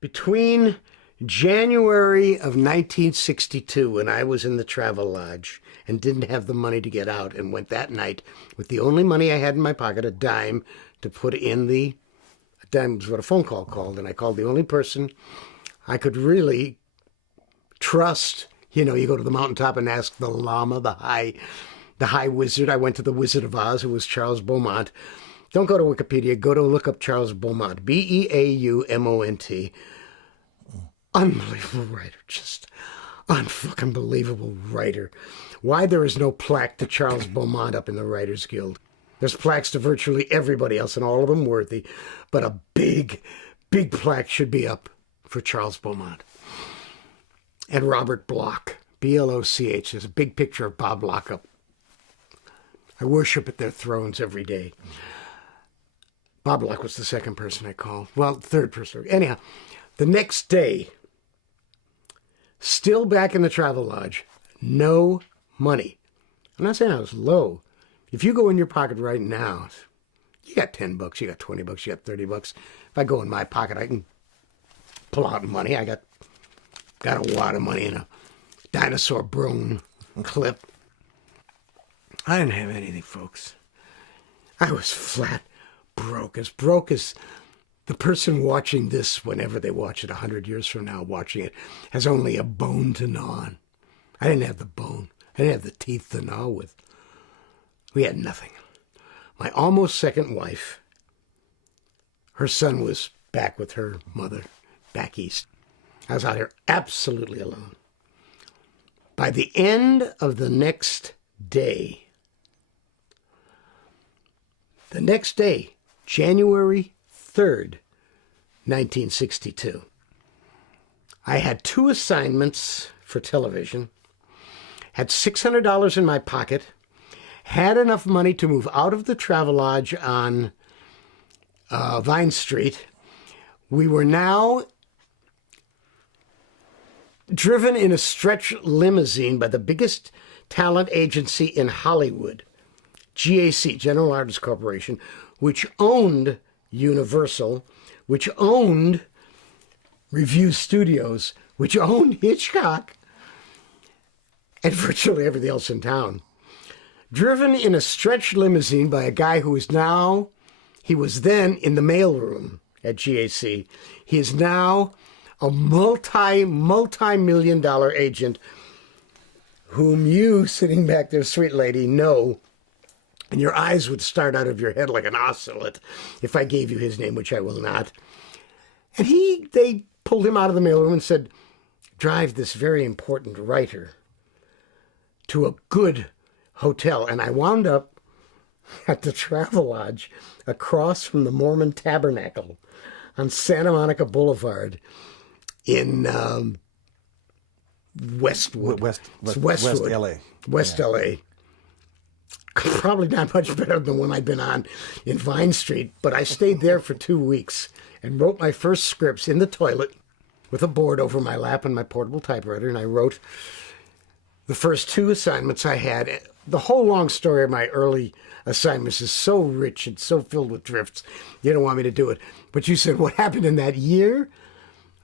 Between January of 1962, when I was in the Travel Lodge and didn't have the money to get out, and went that night with the only money I had in my pocket, a dime, to put in a dime was what a phone call called, and I called the only person I could really trust. You know, you go to the mountaintop and ask the Lama, the high wizard. I went to the Wizard of Oz, who was Charles Beaumont. Don't go to Wikipedia. Go to look up Charles Beaumont. Beaumont. Unbelievable writer. Just unfucking believable writer. Why there is no plaque to Charles Beaumont up in the Writers Guild. There's plaques to virtually everybody else, and all of them worthy. But a big, big plaque should be up for Charles Beaumont. And Robert Bloch. B-L-O-C-H. There's a big picture of Bob Bloch up. I worship at their thrones every day. Bob Bloch was the second person I called. Well, third person. Anyhow, the next day, still back in the Travel Lodge, no money. I'm not saying I was low. If you go in your pocket right now, you got 10 bucks, you got 20 bucks, you got 30 bucks. If I go in my pocket, I can pull out money. I got a wad of money in a dinosaur bone clip. I didn't have anything, folks. I was flat broke as the person watching this, whenever they watch it 100 years from now, watching it, has only a bone to gnaw on. I didn't have the bone. I didn't have the teeth to gnaw with. We had nothing. My almost second wife, her son was back with her mother, back east. I was out here absolutely alone. By the end of the next day, January 3rd, 1962, I had 2 assignments for television, had $600 in my pocket, had enough money to move out of the Travel Lodge on Vine Street. We were now driven in a stretch limousine by the biggest talent agency in Hollywood, GAC, General Artists Corporation, which owned Universal, which owned Review Studios, which owned Hitchcock, and virtually everything else in town. Driven in a stretch limousine by a guy who is now, he was then in the mailroom at GAC. He is now a multi-million-dollar agent whom you, sitting back there, sweet lady, know, and your eyes would start out of your head like an ocelot if I gave you his name, which I will not. And they pulled him out of the mailroom and said, drive this very important writer to a good hotel. And I wound up at the Travel Lodge across from the Mormon Tabernacle on Santa Monica Boulevard in Westwood. West LA. West LA. Probably not much better than the one I'd been on in Vine Street, but I stayed there for 2 weeks and wrote my first scripts in the toilet with a board over my lap and my portable typewriter, and I wrote the first 2 assignments I had. The whole long story of my early assignments is so rich and so filled with drifts, you don't want me to do it. But you said, what happened in that year?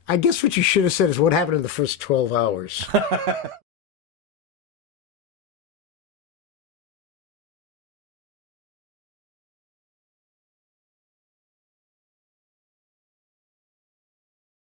I guess what you should have said is what happened in the first 12 hours.